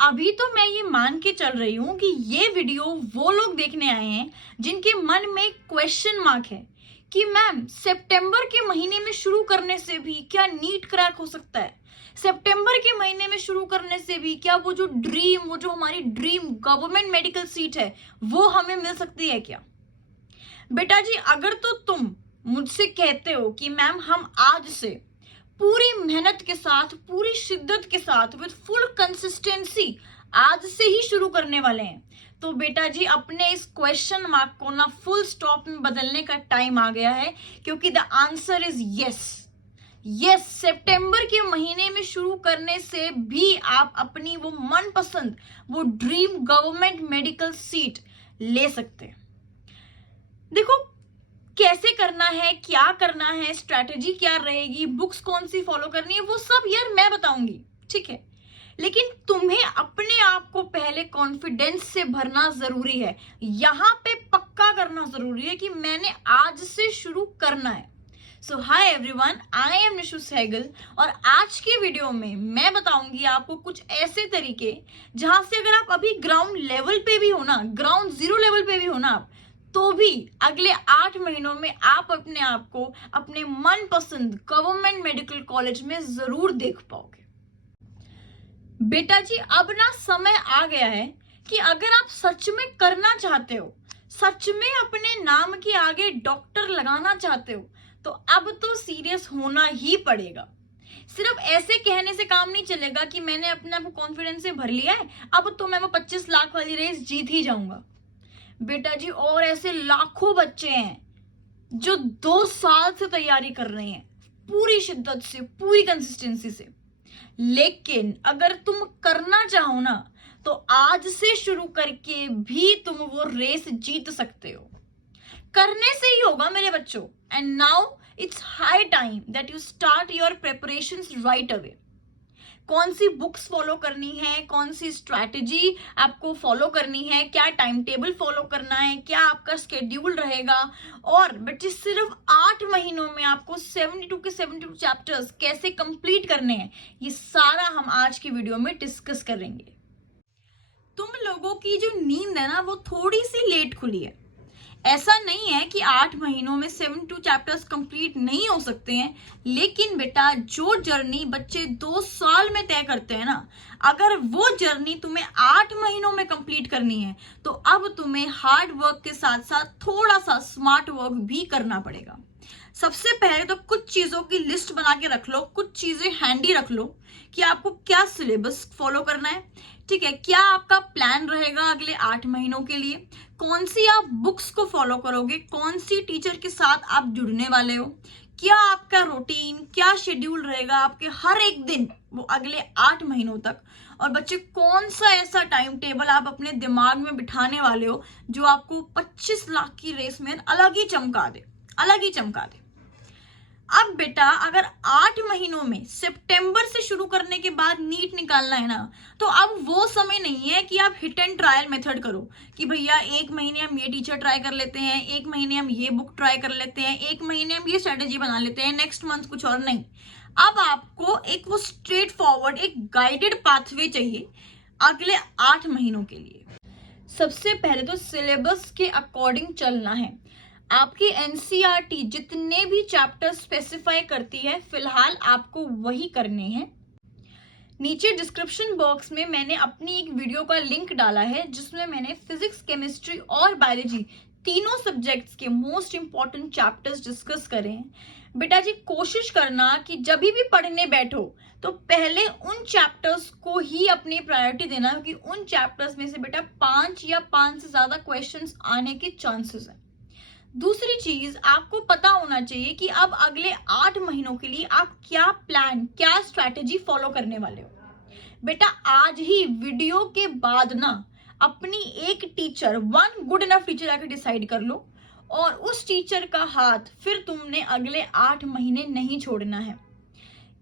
अभी तो मैं ये मान के चल रही हूँ कि ये वीडियो वो लोग देखने आए हैं जिनके मन में क्वेश्चन मार्क है कि मैम सितंबर के महीने में शुरू करने से भी क्या नीट क्रैक हो सकता है। सितंबर के महीने में शुरू करने से भी क्या वो जो हमारी ड्रीम गवर्नमेंट मेडिकल सीट है वो हमें मिल सकती है क्या। बेटा जी, अगर तो तुम मुझसे कहते हो कि मैम हम आज से पूरी मेहनत के साथ, पूरी शिद्दत के साथ, विद फुल कंसिस्टेंसी आज से ही शुरू करने वाले हैं, तो बेटा जी अपने इस क्वेश्चन मार्क को ना फुल स्टॉप में बदलने का टाइम आ गया है, क्योंकि the answer is yes. Yes, सितंबर के महीने में शुरू करने से भी आप अपनी वो मनपसंद, वो ड्रीम गवर्नमेंट मेडिकल सीट ले सकते हैं। देखो कैसे करना है, क्या करना है, स्ट्रैटेजी क्या रहेगी, बुक्स कौन सी फॉलो करनी है, वो सब यार मैं बताऊंगी, ठीक है। लेकिन तुम्हें अपने आप को पहले कॉन्फिडेंस से भरना जरूरी है, यहां पे पक्का करना जरूरी है कि मैंने आज से शुरू करना है। So hi everyone, I am Nishu Sehgal और आज के वीडियो में मैं बताऊंगी आपको कुछ ऐसे तरीके जहां से अगर आप अभी ग्राउंड लेवल पे भी हो ना, ग्राउंड जीरो लेवल पे भी हो ना आप, तो भी अगले 8 महीनों में आप अपने आप को अपने मनपसंद गवर्नमेंट मेडिकल कॉलेज में जरूर देख पाओगे। बेटा जी अब ना समय आ गया है कि अगर आप सच में करना चाहते हो, सच में अपने नाम के आगे डॉक्टर लगाना चाहते हो, तो अब तो सीरियस होना ही पड़ेगा। सिर्फ ऐसे कहने से काम नहीं चलेगा कि मैंने अपने आप को कॉन्फिडेंस से भर लिया है, अब तो मैं वो 25 लाख वाली रेस जीत ही जाऊंगा। बेटा जी और ऐसे लाखों बच्चे हैं जो 2 साल से तैयारी कर रहे हैं, पूरी शिद्दत से, पूरी कंसिस्टेंसी से। लेकिन अगर तुम करना चाहो ना, तो आज से शुरू करके भी तुम वो रेस जीत सकते हो। करने से ही होगा मेरे बच्चों। And now it's high time that you start your preparations right away. कौन सी बुक्स फॉलो करनी है, कौन सी स्ट्रैटेजी आपको फॉलो करनी है, क्या टाइम टेबल फॉलो करना है, क्या आपका स्केड्यूल रहेगा, और बच्चे सिर्फ 8 महीनों में आपको 72 के 72 चैप्टर्स कैसे कंप्लीट करने हैं, ये सारा हम आज की वीडियो में डिस्कस करेंगे। तुम लोगों की जो नींद है ना वो थोड़ी सी लेट खुली है। ऐसा नहीं है कि 8 महीनों में 72 चैप्टर्स कंप्लीट नहीं हो सकते हैं, लेकिन बेटा जो जर्नी बच्चे 2 साल में तय करते हैं ना, अगर वो जर्नी तुम्हें 8 महीनों में कंप्लीट करनी है, तो अब तुम्हें हार्ड वर्क के साथ साथ थोड़ा सा स्मार्ट वर्क भी करना पड़ेगा। सबसे पहले तो कुछ चीजों की लिस्ट बना के रख लो, कुछ चीजें हैंडी रख लो कि आपको क्या सिलेबस फॉलो करना है, ठीक है, क्या आपका प्लान रहेगा अगले 8 महीनों के लिए, कौन सी आप बुक्स को फॉलो करोगे, कौन सी टीचर के साथ आप जुड़ने वाले हो, क्या आपका रूटीन, क्या शेड्यूल रहेगा आपके हर एक दिन वो अगले 8 महीनों तक, और बच्चे कौन सा ऐसा टाइम टेबल आप अपने दिमाग में बिठाने वाले हो जो आपको 25 लाख की रेस में अलग ही चमका दे, अलग ही चमका दे। अब बेटा अगर 8 महीनों में सितंबर से शुरू करने के बाद नीट निकालना है ना, तो अब वो समय नहीं है कि आप हिट एंड ट्रायल मेथड करो कि भैया 1 महीने हम ये टीचर ट्राई कर लेते हैं, 1 महीने हम ये बुक ट्राई कर लेते हैं, 1 महीने हम ये स्ट्रेटेजी बना लेते हैं, नेक्स्ट मंथ कुछ और नहीं। अब आपको एक वो स्ट्रेट फॉरवर्ड, एक गाइडेड पाथवे चाहिए अगले 8 महीनों के लिए। सबसे पहले तो सिलेबस के अकॉर्डिंग चलना है। आपकी एनसीईआरटी जितने भी चैप्टर स्पेसिफाई करती है, फिलहाल आपको वही करने हैं। नीचे डिस्क्रिप्शन बॉक्स में मैंने अपनी एक वीडियो का लिंक डाला है जिसमें मैंने फिजिक्स, केमिस्ट्री और बायोलॉजी तीनों सब्जेक्ट्स के मोस्ट इंपॉर्टेंट चैप्टर्स डिस्कस करे हैं। बेटा जी कोशिश करना कि जब भी पढ़ने बैठो तो पहले उन चैप्टर्स को ही अपनी प्रायोरिटी देना, क्योंकि उन चैप्टर्स में से बेटा 5 या 5 से ज्यादा क्वेश्चंस आने के चांसेस हैं। दूसरी चीज आपको पता होना चाहिए कि अब अगले 8 महीनों के लिए आप क्या प्लान, क्या स्ट्रैटेजी फॉलो करने वाले हो। बेटा आज ही वीडियो के बाद ना अपनी एक टीचर, 1 गुड इनफ टीचर आके डिसाइड कर लो, और उस टीचर का हाथ फिर तुमने अगले 8 महीने नहीं छोड़ना है।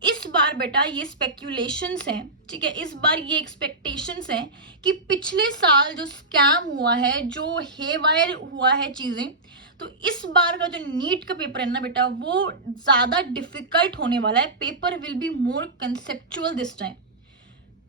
इस बार बेटा ये स्पेक्यूलेशंस हैं, ठीक है, इस बार ये एक्सपेक्टेशंस हैं कि पिछले साल जो स्कैम हुआ है, जो हेवायर हुआ है चीजें, तो इस बार का जो नीट का पेपर है ना बेटा वो ज्यादा डिफिकल्ट होने वाला है। Paper will be more conceptual this time.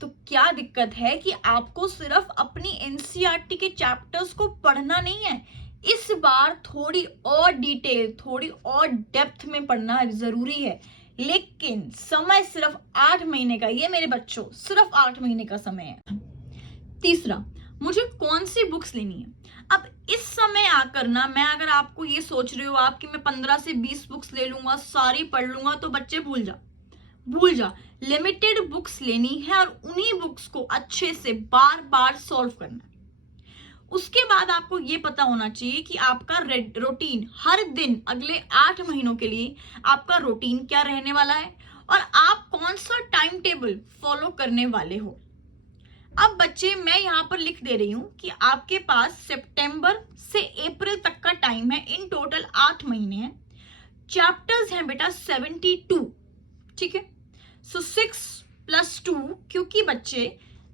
तो क्या दिक्कत है कि आपको सिर्फ अपनी एनसीईआरटी के चैप्टर्स को पढ़ना नहीं है, इस बार थोड़ी और डिटेल, थोड़ी और डेप्थ में पढ़ना जरूरी है। लेकिन समय सिर्फ 8 महीने का, ये मेरे बच्चों सिर्फ 8 महीने का समय है। तीसरा, मुझे कौन सी बुक्स लेनी है। अब इस समय आकर ना, मैं अगर आपको ये सोच रहे हो आप कि मैं 15 से 20 बुक्स ले लूंगा, सारी पढ़ लूंगा, तो बच्चे भूल जा। लिमिटेड बुक्स लेनी है और उन्हीं बुक्स को अच्छे से बार बार सॉल्व करना है। उसके बाद आपको ये पता होना चाहिए कि आपका रूटीन हर दिन अगले 8 महीनों के लिए आपका रूटीन क्या रहने वाला है और आप कौन सा टाइम टेबल फॉलो करने वाले हो। अब बच्चे, मैं यहाँ पर लिख दे रही हूं कि आपके पास सितंबर से अप्रैल तक का टाइम है, इन टोटल 8 महीने हैं। चैप्टर्स हैं बेटा 72, ठीक है। सो 6 + 2, क्योंकि बच्चे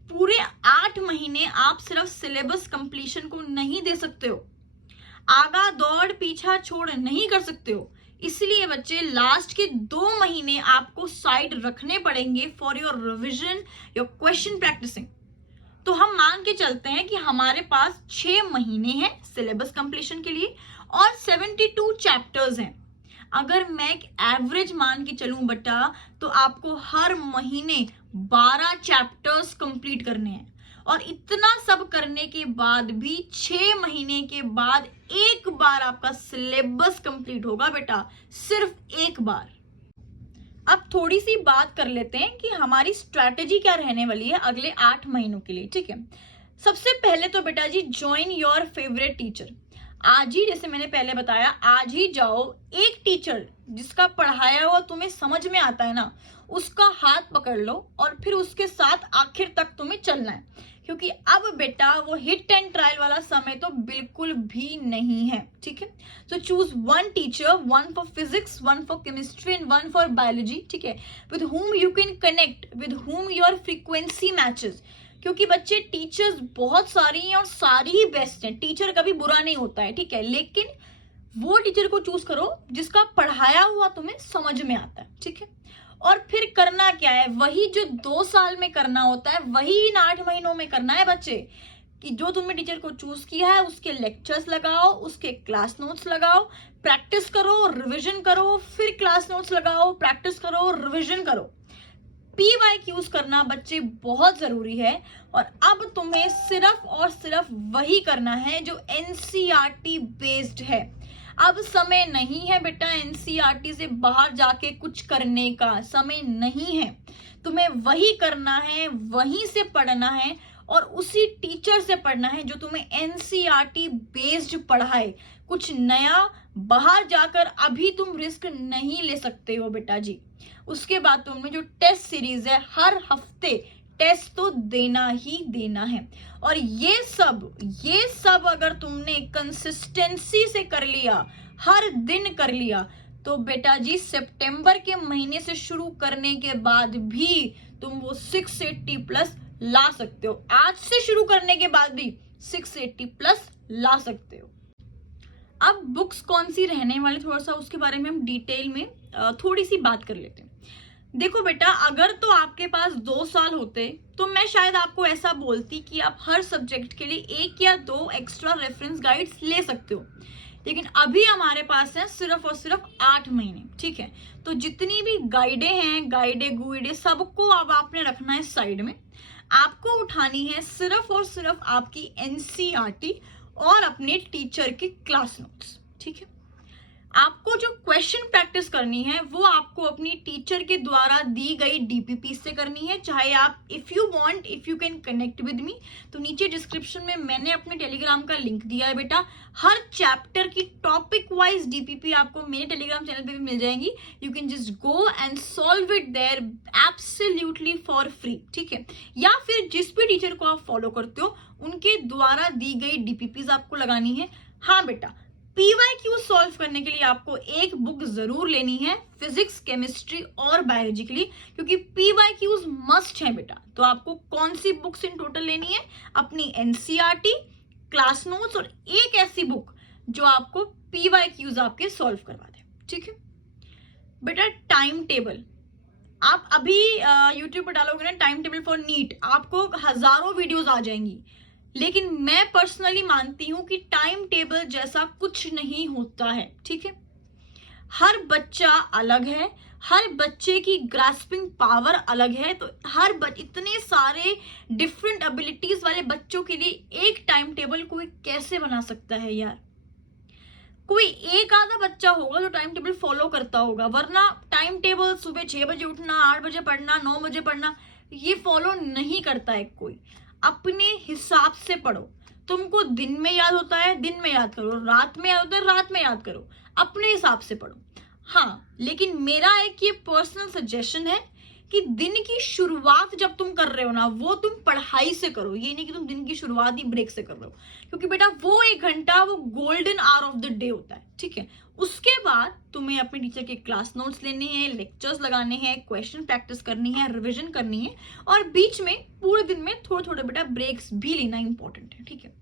पूरे 8 महीने आप सिर्फ सिलेबस कंप्लीशन को नहीं दे सकते हो, आगा दौड़ पीछा छोड़ नहीं कर सकते हो, इसलिए बच्चे लास्ट के 2 महीने आपको साइड रखने पड़ेंगे for your revision, your question practising. तो हम मान के चलते हैं कि हमारे पास 6 महीने हैं सिलेबस कंप्लीशन के लिए और 72 चैप्टर्स हैं। अगर मैं एक एवरेज मान के चलूं बेटा, तो आपको हर महीने 12 चैप्टर्स कंप्लीट करने हैं और इतना सब करने के बाद भी 6 महीने के बाद एक बार आपका सिलेबस कंप्लीट होगा बेटा, सिर्फ एक बार। अब थोड़ी सी बात कर लेते हैं कि हमारी स्ट्रैटेजी क्या रहने वाली है अगले 8 महीनों के लिए, ठीक है। सबसे पहले तो बेटा जी, ज्वाइन योर फेवरेट टीचर। आज ही, जैसे मैंने पहले बताया, आज ही जाओ, एक टीचर जिसका पढ़ाया हुआ तुम्हें समझ में आता है ना, उसका हाथ पकड़ लो और फिर उसके साथ आखिर तक तुम्हें चलना है, क्योंकि अब बेटा वो हिट एंड ट्रायल वाला समय तो बिल्कुल भी नहीं है, ठीक है। So choose 1 teacher, 1 for physics, 1 for chemistry and 1 for biology, ठीक है, with whom you can connect, with whom your frequency matches। क्योंकि बच्चे टीचर्स बहुत सारी हैं और सारी ही बेस्ट हैं, टीचर कभी बुरा नहीं होता है, ठीक है, लेकिन वो टीचर को चूज करो जिसका पढ़ाया हुआ तुम्हें समझ में आता है, ठीक है। और फिर करना क्या है, वही जो 2 साल में करना होता है वही इन 8 महीनों में करना है बच्चे, कि जो तुमने टीचर को चूज किया है उसके लेक्चर्स लगाओ, उसके क्लास नोट्स लगाओ, प्रैक्टिस करो, रिविजन करो, फिर क्लास नोट्स लगाओ, प्रैक्टिस करो, रिविजन करो। PYQs करना बच्चे बहुत जरूरी है और अब तुम्हें सिर्फ और सिर्फ वही करना है जो NCERT बेस्ड है। अब समय नहीं है बेटा NCERT से बाहर जाके कुछ करने का, समय नहीं है। तुम्हें वही करना है, वहीं से पढ़ना है और उसी टीचर से पढ़ना है जो तुम्हें NCERT बेस्ड पढ़ाए। कुछ नया बाहर जाकर अभी तुम रिस्क नहीं ले सकते हो बेटा जी। उसके बाद तुम्हें जो टेस्ट सीरीज है, हर हफ्ते टेस्ट तो देना ही देना है और ये सब अगर तुमने कंसिस्टेंसी से कर लिया, हर दिन कर लिया, तो बेटा जी सितंबर के महीने से शुरू करने के बाद भी तुम वो 680+ ला सकते हो। आज से शुरू करने के बाद भी 680+ ला सकते हो। अब बुक्स कौन सी रहने वाली, थोड़ा सा उसके बारे में हम डिटेल में थोड़ी सी बात कर लेते हैं। देखो बेटा, अगर तो आपके पास 2 साल होते तो मैं शायद आपको ऐसा बोलती कि आप हर सब्जेक्ट के लिए 1 या 2 एक्स्ट्रा रेफरेंस गाइड्स ले सकते हो, लेकिन अभी हमारे पास है सिर्फ और सिर्फ 8 महीने, ठीक है। तो जितनी भी गाइडें हैं, गुइडे सबको अब आपने रखना है साइड में। आपको उठानी है सिर्फ और सिर्फ आपकी NCERT और अपने टीचर के क्लास नोट्स, ठीक है। आपको जो क्वेश्चन प्रैक्टिस करनी है वो आपको अपनी टीचर के द्वारा दी गई DPP से करनी है। चाहे आप if you can connect with me, तो नीचे डिस्क्रिप्शन में मैंने अपने टेलीग्राम का लिंक दिया है बेटा। हर चैप्टर की टॉपिक वाइज DPP आपको मेरे टेलीग्राम चैनल पे भी मिल जाएंगी। You can just go and solve it there absolutely for free, ठीक है। या फिर जिस भी टीचर को आप फॉलो करते हो उनके द्वारा दी गई DPPs आपको लगानी है। हाँ बेटा, PYQ सॉल्व करने के लिए आपको एक बुक जरूर लेनी है, फिजिक्स, केमिस्ट्री और बायोलॉजी के लिए, क्योंकि PYQs मस्ट है बेटा। तो आपको कौन सी बुक्स इन टोटल लेनी है? अपनी NCERT, क्लास नोट्स और एक ऐसी बुक जो आपको PYQs आपके सॉल्व करवा दे, ठीक है बेटा। टाइम टेबल आप अभी यूट्यूब पर डालोगे ना टाइम टेबल फॉर नीट, आपको हजारों वीडियोस आ जाएंगी, लेकिन मैं पर्सनली मानती हूं कि टाइम टेबल जैसा कुछ नहीं होता है, ठीक है। हर बच्चा अलग है, हर बच्चे की ग्रास्पिंग पावर अलग है, तो इतने सारे डिफरेंट एबिलिटीज वाले बच्चों के लिए एक टाइम टेबल कोई कैसे बना सकता है यार। कोई एक आधा बच्चा होगा जो टाइम टेबल फॉलो करता होगा, वरना टाइम टेबल सुबह 6 बजे उठना, 8 बजे पढ़ना, 9 बजे पढ़ना, ये फॉलो नहीं करता है कोई। अपने हिसाब से पढ़ो। तुमको दिन में याद होता है दिन में याद करो, रात में याद होता है रात में याद करो, अपने हिसाब से पढ़ो। हाँ, लेकिन मेरा एक ये पर्सनल सजेशन है कि दिन की शुरुआत जब तुम कर रहे हो ना, वो तुम पढ़ाई से करो। ये नहीं कि तुम दिन की शुरुआत ही ब्रेक से कर रहे हो, क्योंकि बेटा वो 1 घंटा वो golden hour of the day होता है, ठीक है। उसके बाद तुम्हें अपने टीचर के क्लास नोट्स लेने हैं, लेक्चर्स लगाने हैं, क्वेश्चन प्रैक्टिस करनी है, रिविजन करनी है, और बीच में पूरे दिन में थोड़े थोड़े बेटा ब्रेक्स भी लेना इंपॉर्टेंट है, ठीक है।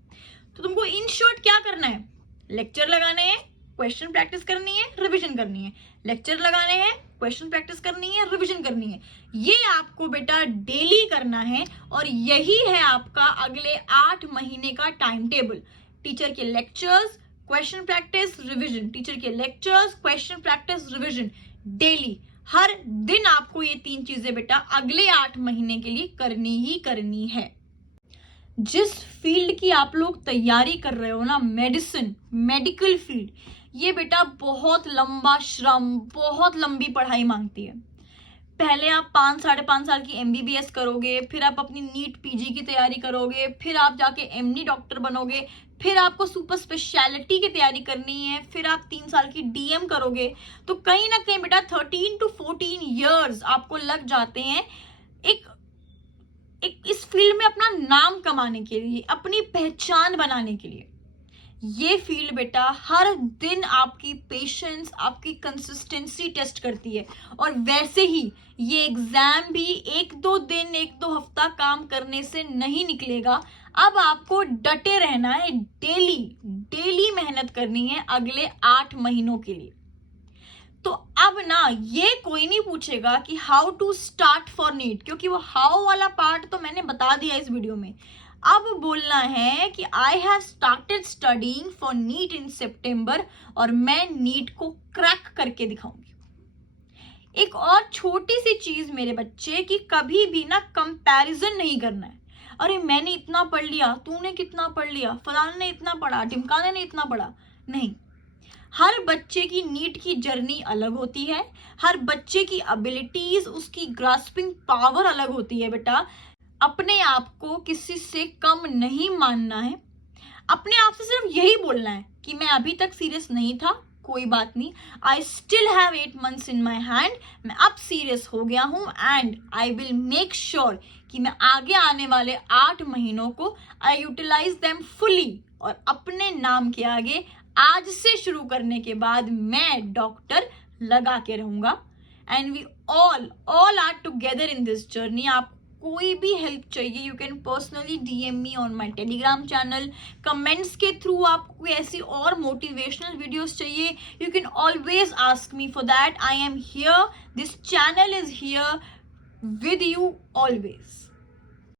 तो तुमको इन शॉर्ट क्या करना है, लेक्चर लगाने हैं, क्वेश्चन प्रैक्टिस करनी है, रिवीजन करनी है, लेक्चर लगाने हैं, क्वेश्चन प्रैक्टिस करनी है, रिवीजन करनी है। ये आपको बेटा डेली करना है, और यही है आपका अगले 8 महीने का टाइम टेबल। टीचर के lectures, question practice, revision, teacher के lectures, question practice, revision, daily हर दिन आपको ये 3 चीजें बेटा अगले 8 महीने के लिए करनी ही करनी है। जिस फील्ड की आप लोग तैयारी कर रहे हो ना, मेडिसिन, मेडिकल फील्ड, ये बेटा बहुत लंबा श्रम, बहुत लंबी पढ़ाई मांगती है। पहले आप 5-5.5 साल की MBBS करोगे, फिर आप अपनी नीट PG की तैयारी करोगे, फिर आप जाके MD डॉक्टर बनोगे, फिर आपको सुपर स्पेशलिटी की तैयारी करनी है, फिर आप 3 साल की DM करोगे। तो कहीं ना कहीं बेटा 13 to 14 ईयर्स आपको लग जाते हैं एक इस फील्ड में अपना नाम कमाने के लिए, अपनी पहचान बनाने के लिए। ये फील्ड बेटा हर दिन आपकी पेशेंस, आपकी कंसिस्टेंसी टेस्ट करती है, और वैसे ही ये एग्जाम भी 1-2 दिन, 1-2 हफ्ता काम करने से नहीं निकलेगा। अब आपको डटे रहना है, डेली डेली मेहनत करनी है अगले 8 महीनों के लिए। तो अब ना ये कोई नहीं पूछेगा कि how to start for NEET, क्योंकि वो हाउ वाला पार्ट तो मैंने बता दिया इस वीडियो में। अब बोलना है कि I have started studying for NEET in September, और मैं नीट को क्रैक करके दिखाऊंगी। एक और छोटी सी चीज मेरे बच्चे, की कभी भी ना कंपैरिजन नहीं करना है। अरे मैंने इतना पढ़ लिया, तूने कितना पढ़ लिया, फलाने ने इतना पढ़ा, ढिमकाने ने इतना पढ़ा, नहीं। हर बच्चे की नीट की जर्नी अलग होती है, हर बच्चे की एबिलिटीज, उसकी ग्रास्पिंग पावर अलग होती है बेटा। अपने आप को किसी से कम नहीं मानना है, अपने आप से सिर्फ यही बोलना है कि मैं अभी तक सीरियस नहीं था, कोई बात नहीं, I still have 8 months in my hand, मैं अब सीरियस हो गया हूं, and I will make sure कि मैं आगे आने वाले 8 महीनों को आई यूटिलाइज देम फुली, और अपने नाम के आगे आज से शुरू करने के बाद मैं डॉक्टर लगा के रहूंगा। And we all are together in this journey. आप कोई भी हेल्प चाहिए, you can personally DM me on my Telegram channel. Comments के थ्रू आपको कोई ऐसी और मोटिवेशनल वीडियोस चाहिए, you can always ask me for that. I am here, this channel is here with you always.